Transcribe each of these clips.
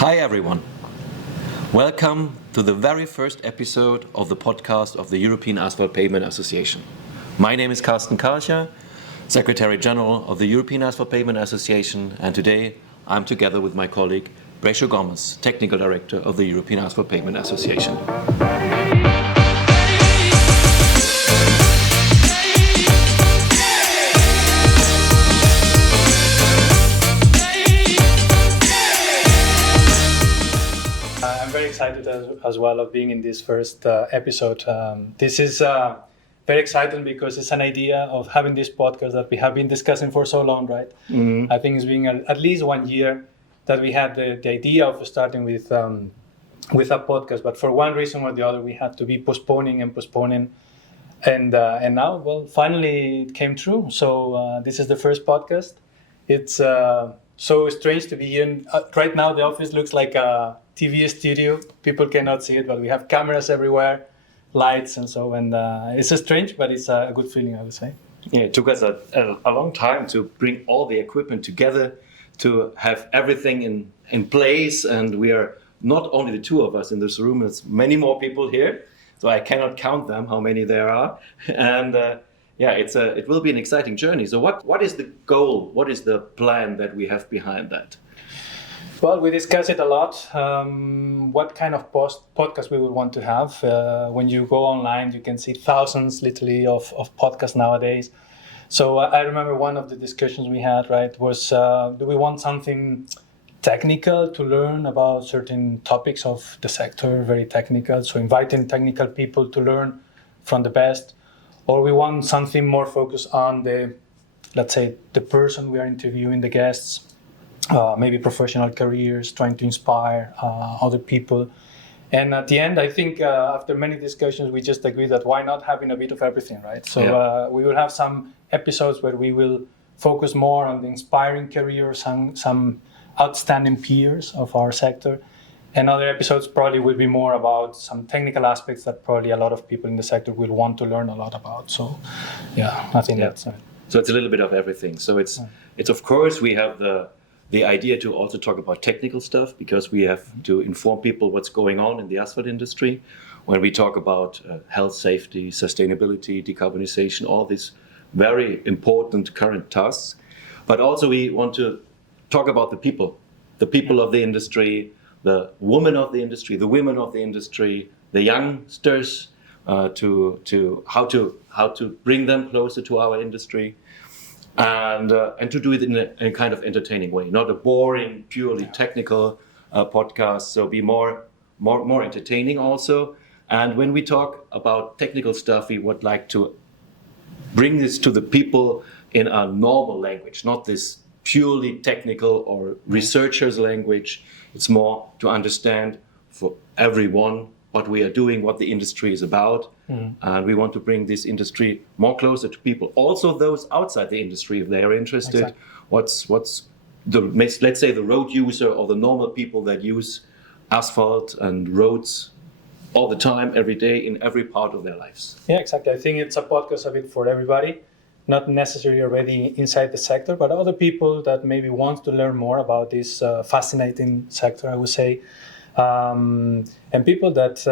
Hi everyone. Welcome to the very first episode of the podcast of the European Asphalt Pavement Association. My name is Carsten Karcher, Secretary General of the European Asphalt Pavement Association, and today I'm together with my colleague Breixo Meijide, Technical Director of the European Asphalt Pavement Association. I'm very excited as well of being in this first episode. This is very exciting because it's an idea of having this podcast that we have been discussing for so long, right? I think it's been at least 1 year that we had the idea of starting with a podcast, but for one reason or the other, we had to be postponing, and now, well, finally it came true. So this is the first podcast. It's so strange to be here. Right now, the office looks like a TV studio. People cannot see it, but we have cameras everywhere, lights, and so. And it's strange, but it's a good feeling, I would say. Yeah, it took us a long time to bring all the equipment together, to have everything in place, and we are not only the two of us in this room. There's many more people here, so I cannot count them how many there are, and. It will be an exciting journey. So what is the goal? What is the plan that we have behind that? Well, we discuss it a lot. What kind of podcast we would want to have. When you go online, you can see thousands literally of podcasts nowadays. So I remember one of the discussions we had, right, was do we want something technical to learn about certain topics of the sector, very technical, so inviting technical people to learn from the best, or we want something more focused on the person we are interviewing, the guests, maybe professional careers, trying to inspire other people. And at the end, I think after many discussions, we just agreed that why not having a bit of everything, right? So we will have some episodes where we will focus more on the inspiring careers, some outstanding peers of our sector. And other episodes probably will be more about some technical aspects that probably a lot of people in the sector will want to learn a lot about. So, I think that's it. So it's a little bit of everything. So it's of course we have the idea to also talk about technical stuff, because we have to inform people what's going on in the asphalt industry. When we talk about health, safety, sustainability, decarbonization, all these very important current tasks. But also we want to talk about the people of the industry, the women of the industry, the women of the industry, the youngsters, to how to bring them closer to our industry, and to do it in a kind of entertaining way, not a boring, purely technical podcast. So be more entertaining also. And when we talk about technical stuff, we would like to bring this to the people in a normal language, not this purely technical or researchers' language. It's more to understand for everyone what we are doing, what the industry is about. And we want to bring this industry more closer to people. Also those outside the industry, if they are interested, exactly. What's let's say the road user or the normal people that use asphalt and roads all the time, every day, in every part of their lives. Yeah, exactly. I think it's a podcast a bit for everybody. Not necessarily already inside the sector, but other people that maybe want to learn more about this fascinating sector, I would say. And people that,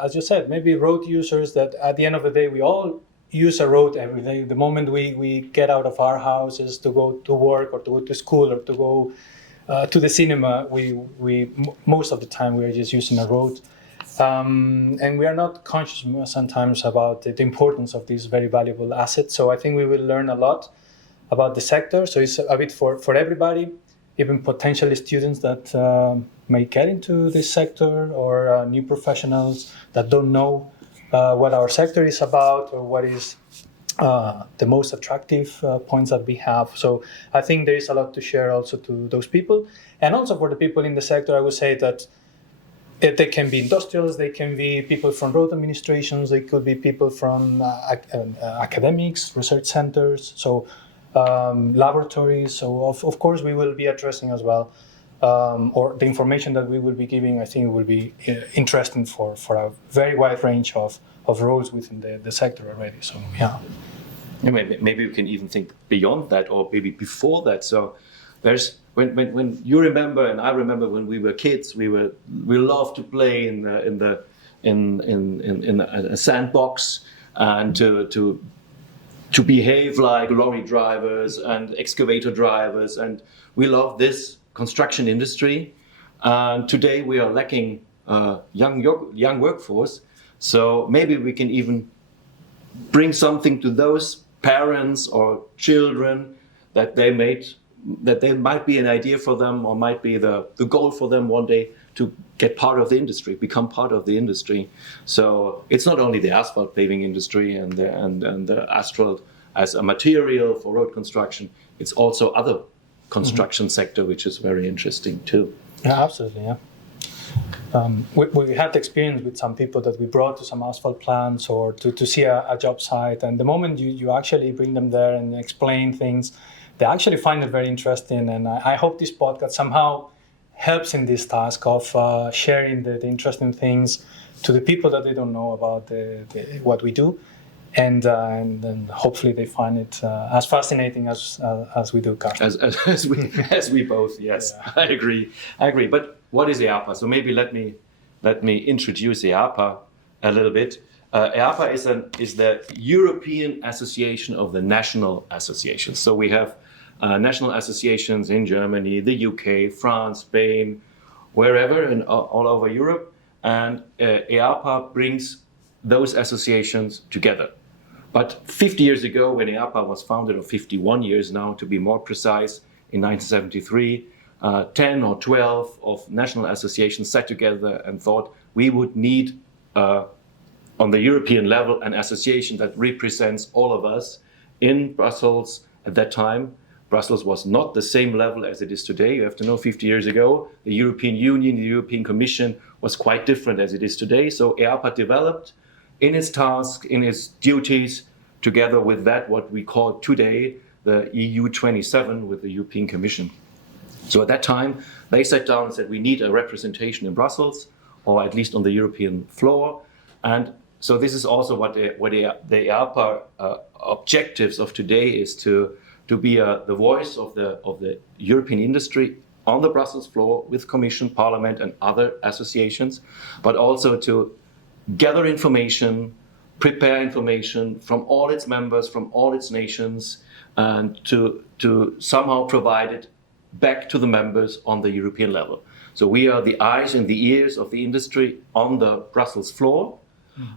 as you said, maybe road users that at the end of the day, we all use a road every day. The moment we get out of our houses to go to work or to go to school or to go to the cinema, we most of the time we are just using a road. And we are not conscious sometimes about the importance of this very valuable asset. So I think we will learn a lot about the sector. So it's a bit for everybody, even potential students that may get into this sector, or new professionals that don't know what our sector is about, or what is the most attractive points that we have. So I think there is a lot to share also to those people. And also for the people in the sector, I would say that they can be industrials, they can be people from road administrations, they could be people from academics, research centers, so laboratories. So of course we will be addressing as well, or the information that we will be giving, I think will be interesting for a very wide range of roles within the sector already. So maybe we can even think beyond that, or maybe before that. So when you remember, and I remember when we were kids, we loved to play in a sandbox and to behave like lorry drivers and excavator drivers, and we love this construction industry. And today we are lacking young workforce, so maybe we can even bring something to those parents or children that they might be an idea for them, or might be the goal for them one day to get part of the industry, become part of the industry. So it's not only the asphalt paving industry and the asphalt as a material for road construction, it's also other construction sector, which is very interesting too. Yeah, absolutely, yeah. We had experience with some people that we brought to some asphalt plants or to see a job site, and the moment you actually bring them there and explain things, they actually find it very interesting. And I hope this podcast somehow helps in this task of sharing the interesting things to the people that they don't know about what we do, and then hopefully they find it as fascinating as we do, Carsten. As we both, yes, yeah. I agree. But what is EAPA? So maybe let me introduce EAPA a little bit. EAPA is the European Association of the National Associations. So we have national associations in Germany, the UK, France, Spain, wherever, and all over Europe. And EAPA brings those associations together. But 50 years ago, when EAPA was founded, or 51 years now to be more precise, in 1973, 10 or 12 of national associations sat together and thought we would need, on the European level, an association that represents all of us. In Brussels at that time, Brussels was not the same level as it is today. You have to know, 50 years ago, the European Union, the European Commission was quite different as it is today. So EAPA developed in its task, in its duties, together with that, what we call today the EU 27 with the European Commission. So at that time, they sat down and said, we need a representation in Brussels, or at least on the European floor. And so this is also what the EAPA objectives of today is to be the voice of the European industry on the Brussels floor with Commission, Parliament, and other associations, but also to gather information, prepare information from all its members, from all its nations, and to somehow provide it back to the members on the European level. So we are the eyes and the ears of the industry on the Brussels floor,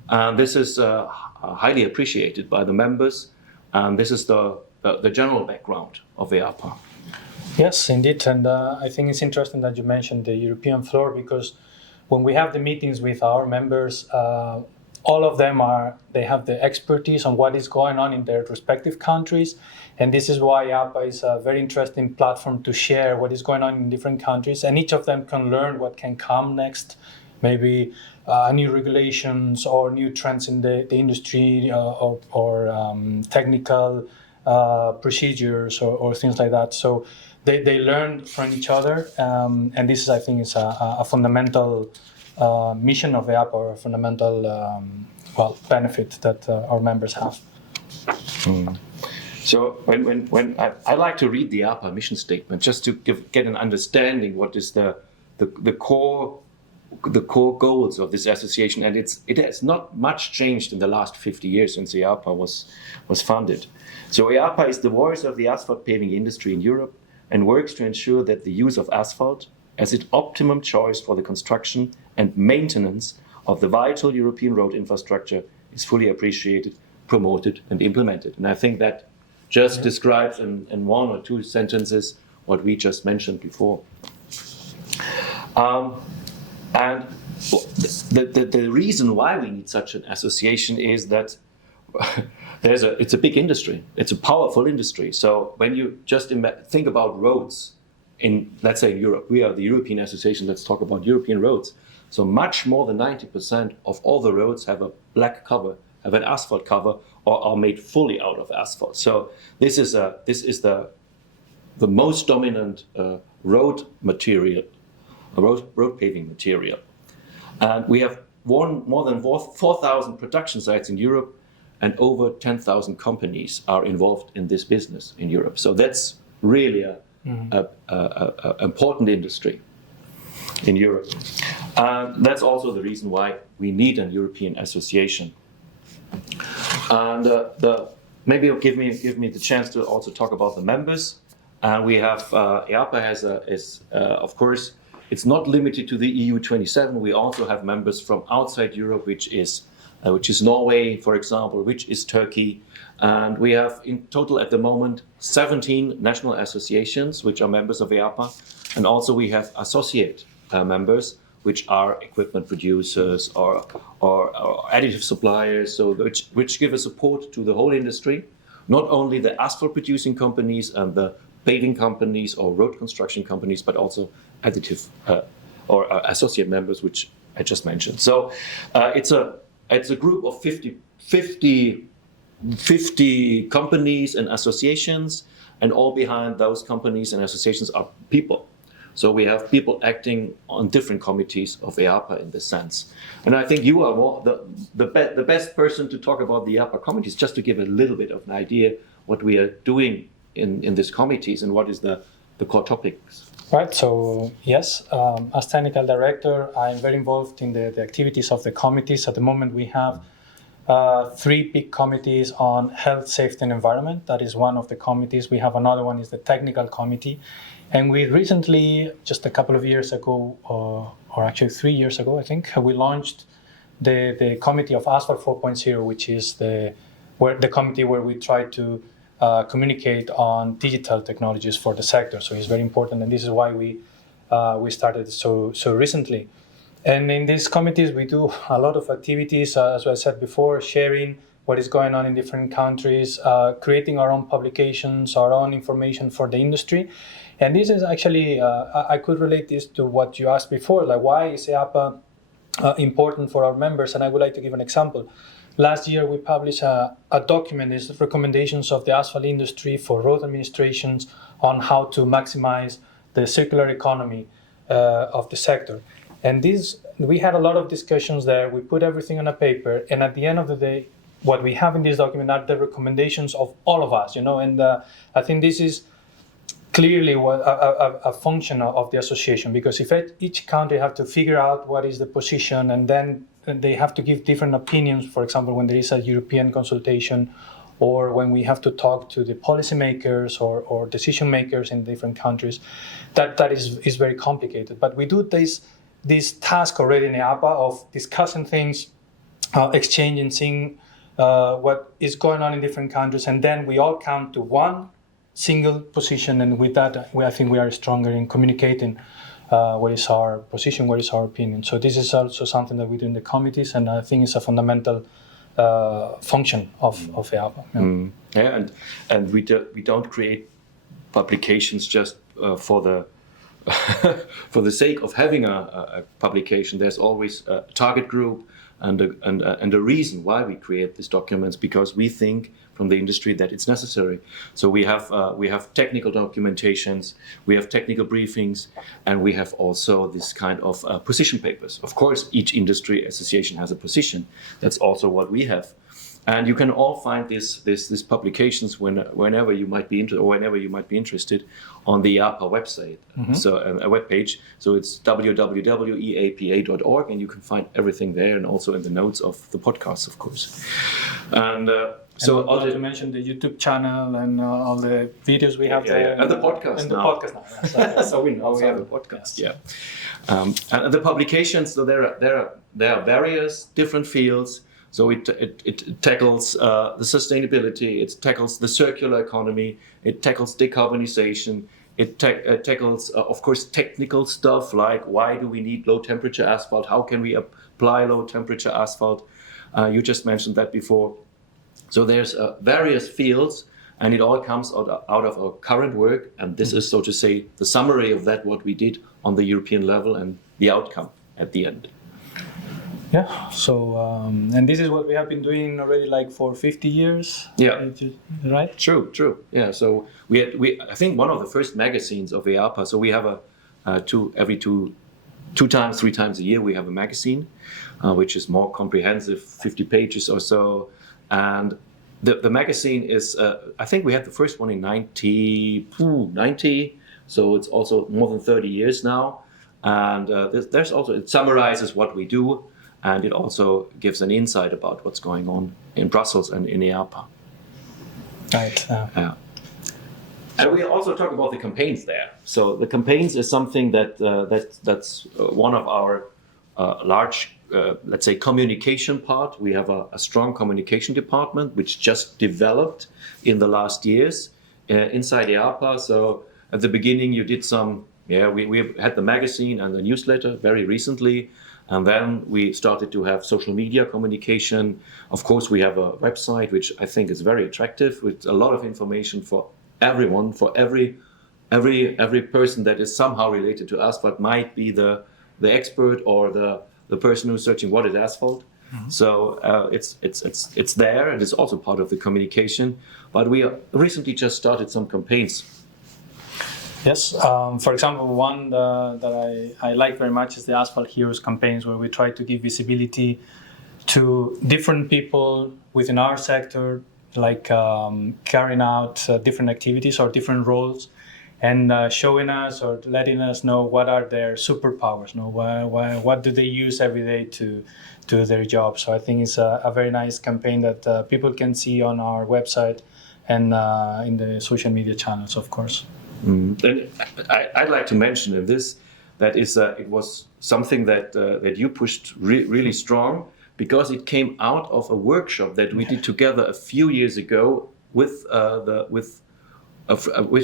and this is highly appreciated by the members, and this is the general background of EAPA. Yes, indeed, and I think it's interesting that you mentioned the European floor, because when we have the meetings with our members, all of them they have the expertise on what is going on in their respective countries, and this is why EAPA is a very interesting platform to share what is going on in different countries, and each of them can learn what can come next, maybe new regulations or new trends in the industry, or technical procedures or things like that. So they learn from each other, and this is, I think, is a fundamental mission of EAPA, or a fundamental benefit that our members have. So when I like to read the EAPA mission statement just to get an understanding what is the core goals of this association, and it has not much changed in the last 50 years since EAPA was founded. So EAPA is the voice of the asphalt paving industry in Europe and works to ensure that the use of asphalt as its optimum choice for the construction and maintenance of the vital European road infrastructure is fully appreciated, promoted, and implemented. And I think that just describes in one or two sentences what we just mentioned before. And the reason why we need such an association is that it's a big industry. It's a powerful industry. So when you just think about roads in, let's say, Europe, we are the European Association, let's talk about European roads. So much more than 90% of all the roads have a black cover, have an asphalt cover, or are made fully out of asphalt. So this is the most dominant road material, road paving material. And we have more than 4,000 production sites in Europe, and over 10,000 companies are involved in this business in Europe. So that's really important industry in Europe. That's also the reason why we need an European association. And maybe you'll give me the chance to also talk about the members. And we have EAPA is of course, it's not limited to the EU 27. We also have members from outside Europe, which is Norway, for example, which is Turkey. And we have in total at the moment 17 national associations which are members of EAPA. And also we have associate members, which are equipment producers or additive suppliers, so which give a support to the whole industry, not only the asphalt producing companies and the paving companies or road construction companies, but also additive or associate members, which I just mentioned. So it's a group of 50 companies and associations, and all behind those companies and associations are people. So we have people acting on different committees of EAPA in this sense. And I think you are the best person to talk about the EAPA committees, just to give a little bit of an idea what we are doing in these committees and what is the core topics. Right, so yes, as technical director, I'm very involved in the activities of the committees. At the moment we have 3 big committees on health, safety and environment. That is one of the committees. We have another one is the technical committee. And we recently, just a couple of years ago, or actually 3 years ago, I think, we launched the Committee of Asphalt 4.0, which is the committee where we try to communicate on digital technologies for the sector. So it's very important, and this is why we started so recently. And in these committees, we do a lot of activities, as I said before, sharing what is going on in different countries, creating our own publications, our own information for the industry. And this is actually, I could relate this to what you asked before, like why is EAPA important for our members? And I would like to give an example. Last year, we published a document, these recommendations of the asphalt industry for road administrations on how to maximize the circular economy of the sector. And we had a lot of discussions there. We put everything on a paper. And at the end of the day, what we have in this document are the recommendations of all of us, and I think this is clearly a function of the association, because if each country have to figure out what is the position, and then they have to give different opinions, for example, when there is a European consultation, or when we have to talk to the policymakers or decision makers in different countries, that is very complicated. But we do this task already in EAPA of discussing things, exchanging, seeing what is going on in different countries, and then we all come to one single position, and with that, I think we are stronger in communicating what is our position, what is our opinion. So this is also something that we do in the committees, and I think it's a fundamental function of EAPA. Yeah. Yeah, and we don't create publications just for the for the sake of having a publication. There's always a target group and a reason why we create these documents, because we think from the industry that it's necessary. So we have technical documentations, we have technical briefings, and we have also this kind of position papers. Of course, each industry association has a position. That's also what we have. And you can all find these publications whenever you might be interested on the EAPA website. Mm-hmm. So a web page. So it's www.eapa.org, and you can find everything there, and also in the notes of the podcast, of course. And so I'd like to mention the YouTube channel and all the videos we have there, and the podcast and now. The podcast now. So we know we have a podcast. Yes. Yeah, and the publications. So there are various different fields. So it tackles the sustainability, it tackles the circular economy, it tackles decarbonization, it tackles, of course, technical stuff like why do we need low temperature asphalt, how can we apply low temperature asphalt, you just mentioned that before. So there's various fields, and it all comes out of our current work, and this is, so to say, the summary of that, what we did on the European level and the outcome at the end. Yeah, so, and this is what we have been doing already like for 50 years. Yeah. Right? True. Yeah, so we I think one of the first magazines of EAPA, so we have every two times, 3 times a year, we have a magazine, which is more comprehensive, 50 pages or so. And the magazine is, I think we had the first one in 90, So it's also more than 30 years now. And there's also, it summarizes what we do, and it also gives an insight about what's going on in Brussels and in EAPA. Right. Yeah. And we also talk about the campaigns there. So the campaigns is something that's one of our large, let's say, communication part. We have a strong communication department which just developed in the last years inside EAPA. So at the beginning you did some, we had the magazine and the newsletter very recently. And then we started to have social media communication. Of course, we have a website, which I think is very attractive, with a lot of information for everyone, for every person that is somehow related to asphalt might be the expert or the person who's searching what is asphalt. Mm-hmm. So it's there, and it's also part of the communication. But we recently just started some campaigns. Yes, for example, one that I like very much is the Asphalt Heroes campaigns, where we try to give visibility to different people within our sector, like carrying out different activities or different roles, and showing us or letting us know what are their superpowers, what do they use every day to do their job. So I think it's a very nice campaign that people can see on our website and in the social media channels, of course. Mm. And I'd like to mention in this that it was something that you pushed really strong, because it came out of a workshop that we did together a few years ago which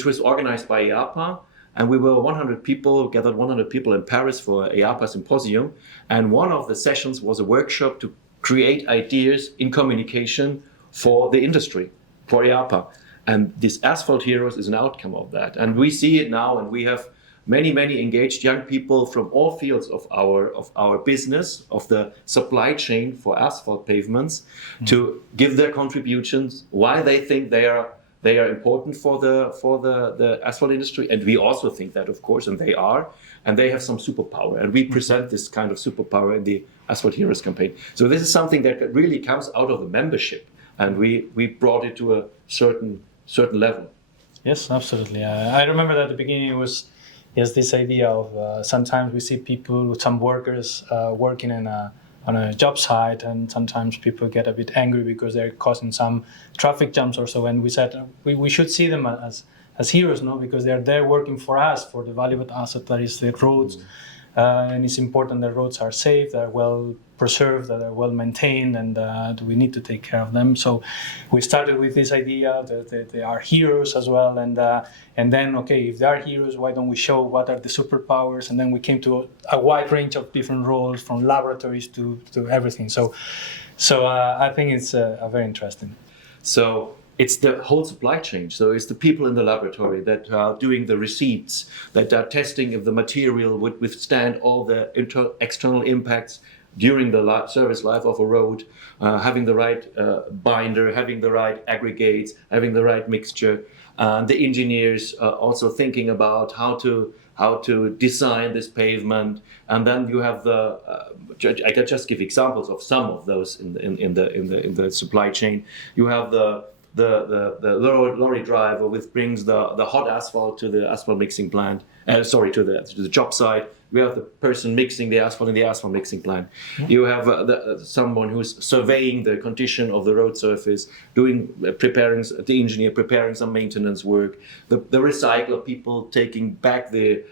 was organized by EAPA, and we were 100 people, gathered 100 people in Paris for EAPA symposium, and one of the sessions was a workshop to create ideas in communication for the industry, for EAPA. And this Asphalt Heroes is an outcome of that. And we see it now, and we have many engaged young people from all fields of our business, of the supply chain for asphalt pavements, to give their contributions, why they think they are important for the asphalt industry. And we also think that, of course, and they are, and they have some superpower. And we present this kind of superpower in the Asphalt Heroes campaign. So this is something that really comes out of the membership, and we brought it to a certain level. Yes, absolutely. I remember that at the beginning it was this idea of sometimes we see people, some workers working on a job site, and sometimes people get a bit angry because they're causing some traffic jams or so. And we said we should see them as heroes, because they're there working for us, for the valuable asset that is the roads. And it's important that roads are safe, that are well preserved, that are well maintained, and we need to take care of them. So we started with this idea that they are heroes as well, and then, okay, if they are heroes, why don't we show what are the superpowers? And then we came to a wide range of different roles, from laboratories to everything. So I think it's very interesting. So it's the whole supply chain. So it's the people in the laboratory that are doing the receipts, that are testing if the material would withstand all the external impacts during the service life of a road, having the right binder, having the right aggregates, having the right mixture. The engineers also thinking about how to design this pavement. And then you have I can just give examples of some of those in the supply chain. You have the lorry driver which brings the hot asphalt to the asphalt mixing plant, to the job site. We have the person mixing the asphalt in the asphalt mixing plant. Mm-hmm. You have someone who's surveying the condition of the road surface, the engineer preparing some maintenance work, the recycler people taking back the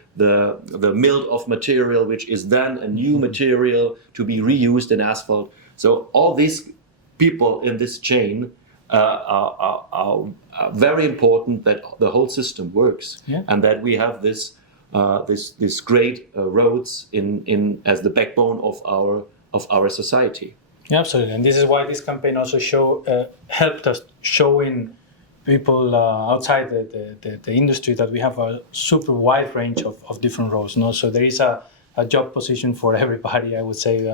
milled off material, which is then a new material to be reused in asphalt. So all these people in this chain are very important, that the whole system works, and that we have this great roads in as the backbone of our society. Yeah, absolutely, and this is why this campaign also helped us showing people outside the industry that we have a super wide range of different roles. So there is a job position for everybody. I would say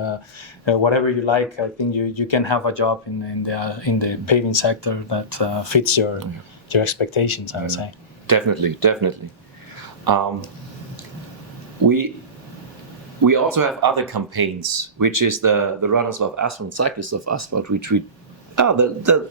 whatever you like, I think you can have a job in the paving sector that fits your expectations, I would say. Definitely. We also have other campaigns, which is the Runners of Asphalt, Cyclists of Asphalt, which we the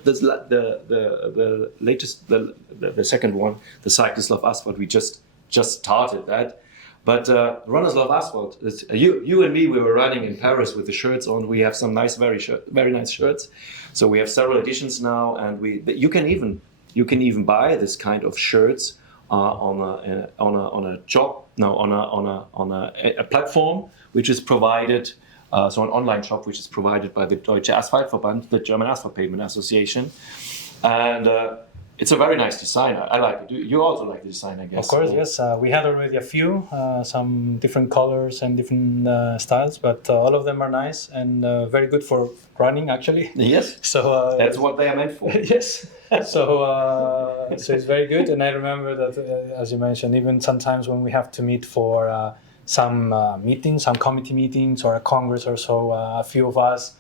latest, the second one, the Cyclists of Asphalt, we just just started that. But Runners Love Asphalt. You and me, we were running in Paris with the shirts on. We have some nice, very nice shirts. So we have several editions now, and you can even buy this kind of shirts on a platform which is provided. So an online shop which is provided by the Deutsche Asphaltverband, the German Asphalt Pavement Association, and it's a very nice design. I like it. You also like the design, I guess. Of course, yes. We had already a few, some different colors and different styles, but all of them are nice and very good for running, actually. Yes. So that's what they are meant for. Yes. So it's very good, and I remember that, as you mentioned, even sometimes when we have to meet for some meetings, some committee meetings or a congress or so, a few of us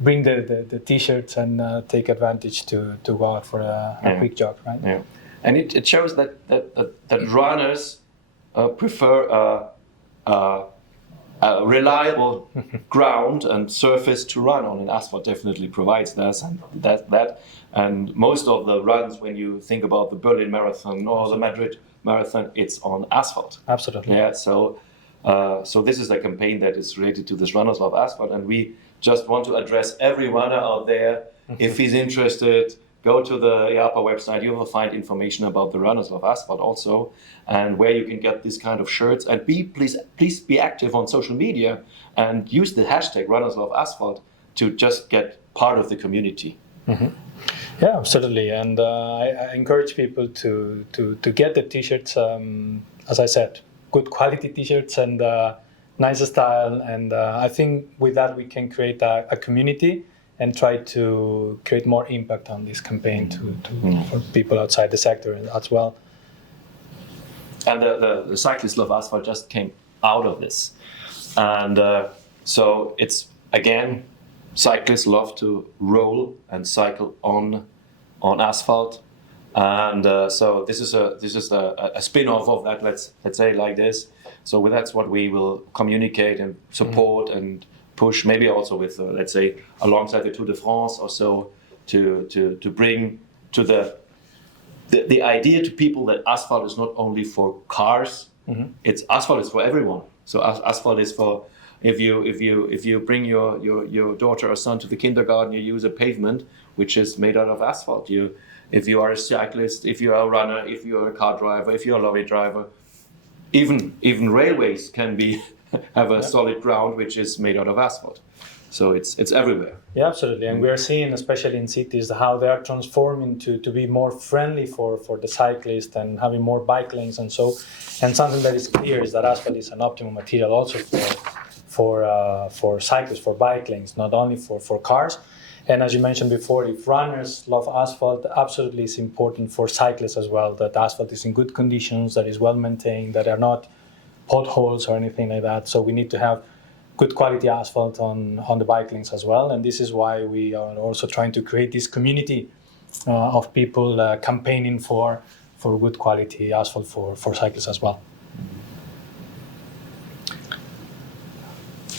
bring the t-shirts and take advantage to go out for a quick jog, right? Yeah, and it shows that runners prefer a reliable ground and surface to run on, and asphalt definitely provides that. And most of the runs, when you think about the Berlin Marathon or the Madrid Marathon, it's on asphalt. Absolutely. Yeah. So this is a campaign that is related to this Runners Love Asphalt, and we just want to address every runner out there. If he's interested, go to the EAPA website. You will find information about the Runners Love Asphalt also, and where you can get this kind of shirts. And please be active on social media and use the hashtag Runners Love Asphalt to just get part of the community. Mm-hmm. Yeah, absolutely. And I encourage people to get the t-shirts. As I said, good quality t-shirts and nice style. And I think with that we can create a community and try to create more impact on this campaign for people outside the sector as well. And the Cyclists Love Asphalt just came out of this. And so it's, again, cyclists love to roll and cycle on asphalt, and so this is a spin-off of that. Let's say like this. So that's what we will communicate and support and push. Maybe also with let's say alongside the Tour de France or so to bring to the idea to people that asphalt is not only for cars. It's asphalt is for everyone. So asphalt is for if you bring your daughter or son to the kindergarten, you use a pavement which is made out of asphalt. If you are a cyclist, if you are a runner, if you are a car driver, if you're a lorry driver, even railways can have a solid ground which is made out of asphalt. So it's everywhere. Yeah, absolutely. And we are seeing, especially in cities, how they are transforming to be more friendly for the cyclist and having more bike lanes and so. And something that is clear is that asphalt is an optimum material also for cyclists, for bike lanes, not only for cars. And as you mentioned before, if runners love asphalt, absolutely it's important for cyclists as well, that asphalt is in good conditions, that is well maintained, that are not potholes or anything like that. So we need to have good quality asphalt on the bike lanes as well. And this is why we are also trying to create this community of people campaigning for good quality asphalt for cyclists as well.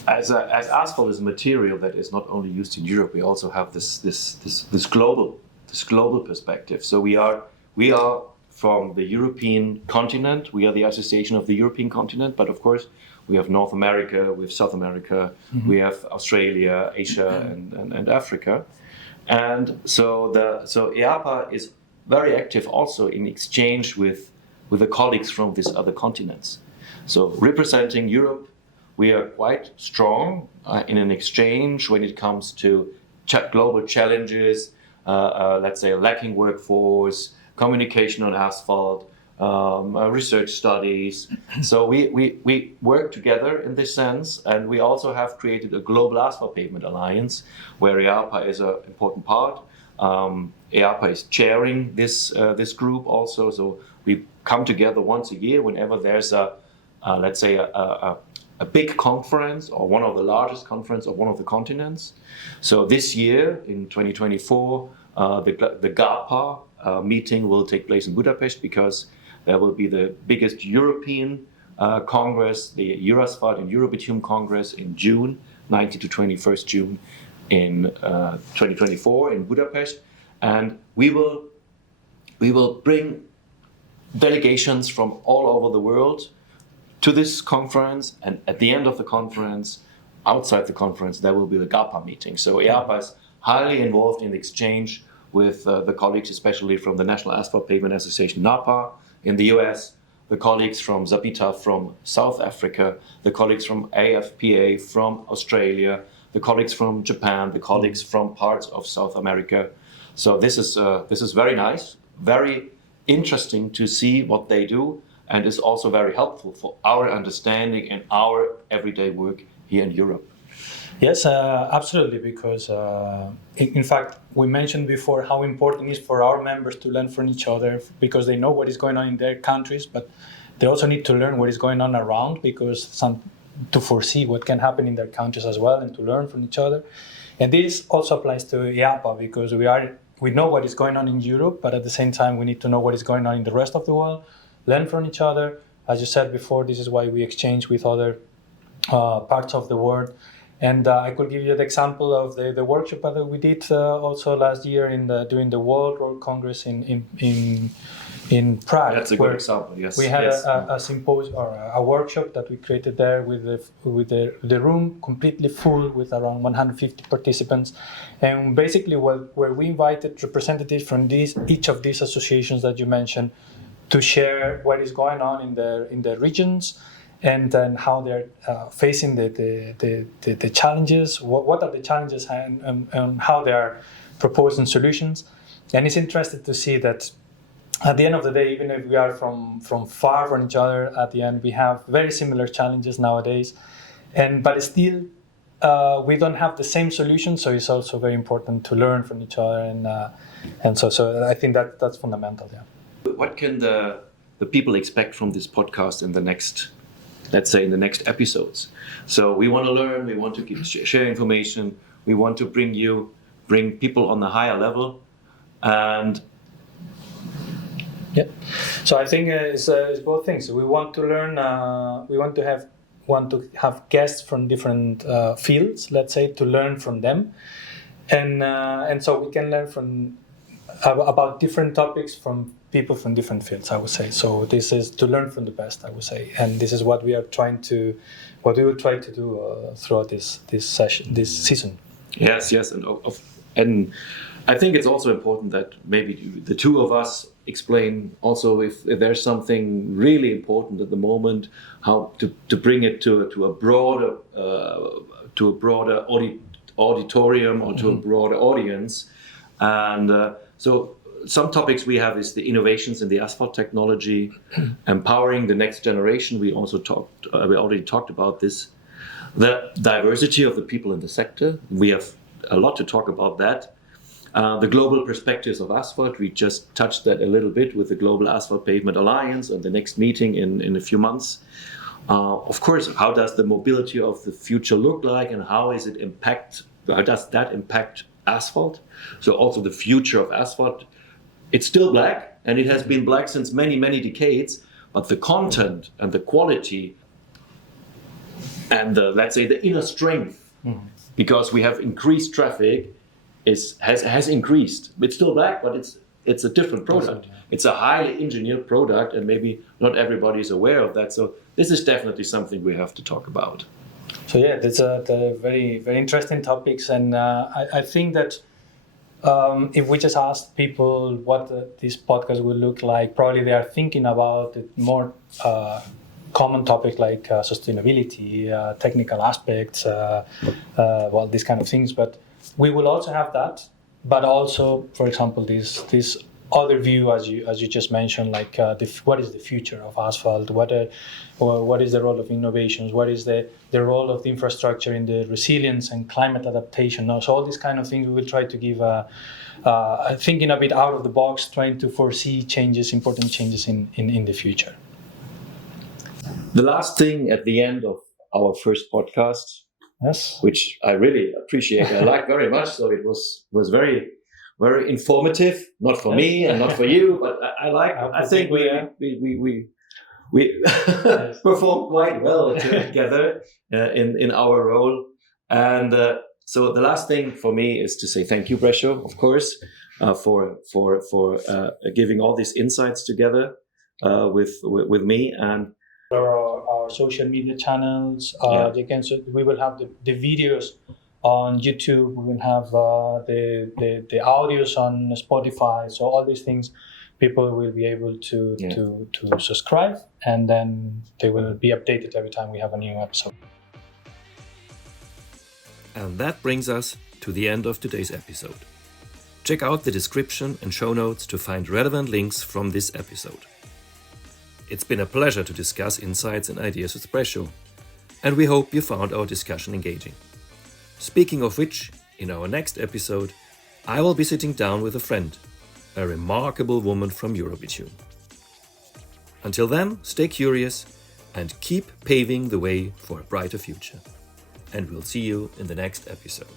As asphalt is a material that is not only used in Europe, we also have this global perspective. So we are from the European continent. We are the association of the European continent, but of course we have North America, we have South America, we have Australia, Asia, and Africa. And so EAPA is very active also in exchange with the colleagues from these other continents. So representing Europe, we are quite strong in an exchange when it comes to global challenges, let's say lacking workforce, communication on asphalt, research studies. So we work together in this sense, and we also have created a global asphalt pavement alliance where EAPA is an important part. EAPA is chairing this group also, so we come together once a year whenever there's let's say a big conference or one of the largest conference of one of the continents. So this year in 2024, the GAPA meeting will take place in Budapest because there will be the biggest European Congress, the Eurasphalt and Eurobitume Congress in June, 19 to 21st June in 2024 in Budapest. And we will bring delegations from all over the world to this conference, and at the end of the conference, outside the conference, there will be the GAPA meeting. So EAPA is highly involved in the exchange with the colleagues, especially from the National Asphalt Pavement Association, NAPA, in the US, the colleagues from Zabita from South Africa, the colleagues from AFPA from Australia, the colleagues from Japan, the colleagues from parts of South America. So this is very nice, very interesting to see what they do, and is also very helpful for our understanding and our everyday work here in Europe. Yes, absolutely, because in fact, we mentioned before how important it is for our members to learn from each other, because they know what is going on in their countries, but they also need to learn what is going on around, because to foresee what can happen in their countries as well, and to learn from each other. And this also applies to EAPA, because we know what is going on in Europe, but at the same time, we need to know what is going on in the rest of the world, learn from each other. As you said before, this is why we exchange with other parts of the world. And I could give you the example of the workshop that we did also last year during the World Road Congress in Prague. That's a good example. Yes, we had a symposium or a workshop that we created there with the room completely full with around 150 participants, and basically where we invited representatives from each of these associations that you mentioned to share what is going on in their regions. And then how they're facing the challenges, what are the challenges, and how they are proposing solutions. And it's interesting to see that at the end of the day, even if we are from far from each other, at the end we have very similar challenges nowadays, but still we don't have the same solution. So it's also very important to learn from each other, and so I think that's fundamental. Yeah. What can the people expect from this podcast in the next? Let's say in the next episodes. So we want to learn, we want to share information, we want to bring people on the higher level, and yeah. So I think it's both things. We want to learn. We want to have guests from different fields, let's say, to learn from them, and so we can learn about different topics from people from different fields, I would say. So this is to learn from the best, I would say, and this is what we will try to do throughout this season. Yes, and I think it's also important that maybe the two of us explain also if there's something really important at the moment, how to bring it to a broader auditorium or to a broader audience, and so. Some topics we have is the innovations in the asphalt technology, empowering the next generation. We already talked about this. The diversity of the people in the sector. We have a lot to talk about that. The global perspectives of asphalt. We just touched that a little bit with the Global Asphalt Pavement Alliance and the next meeting in a few months. Of course, how does the mobility of the future look like, and how does that impact asphalt? So also the future of asphalt. It's still black, and it has been black since many, many decades, but the content and the quality and let's say the inner strength, because we have increased traffic, has increased. It's still black, but it's a different product. It's a highly engineered product, and maybe not everybody is aware of that. So this is definitely something we have to talk about. So yeah, that's the very, very interesting topics, and I think that if we just ask people what this podcast will look like, probably they are thinking about it more common topics like sustainability, technical aspects, these kind of things. But we will also have that, but also, for example, this other view, as you just mentioned, like what is the future of asphalt? What is the role of innovations? What is the role of the infrastructure in the resilience and climate adaptation? So all these kind of things we will try to give thinking a bit out of the box, trying to foresee important changes in the future. The last thing at the end of our first podcast, yes, which I really appreciate, I like very much. So it was very, very informative, not for me and not for you, but I think we performed quite well together in our role. And so the last thing for me is to say thank you, Breixo, of course, for giving all these insights together. with me. And our social media channels. We will have the videos on YouTube. We will have the audios on Spotify. So all these things, people will be able to subscribe, and then they will be updated every time we have a new episode. And that brings us to the end of today's episode. Check out the description and show notes to find relevant links from this episode. It's been a pleasure to discuss insights and ideas with Breixo, and we hope you found our discussion engaging. Speaking of which, in our next episode, I will be sitting down with a friend, a remarkable woman from Eurobitume. Until then, stay curious and keep paving the way for a brighter future. And we'll see you in the next episode.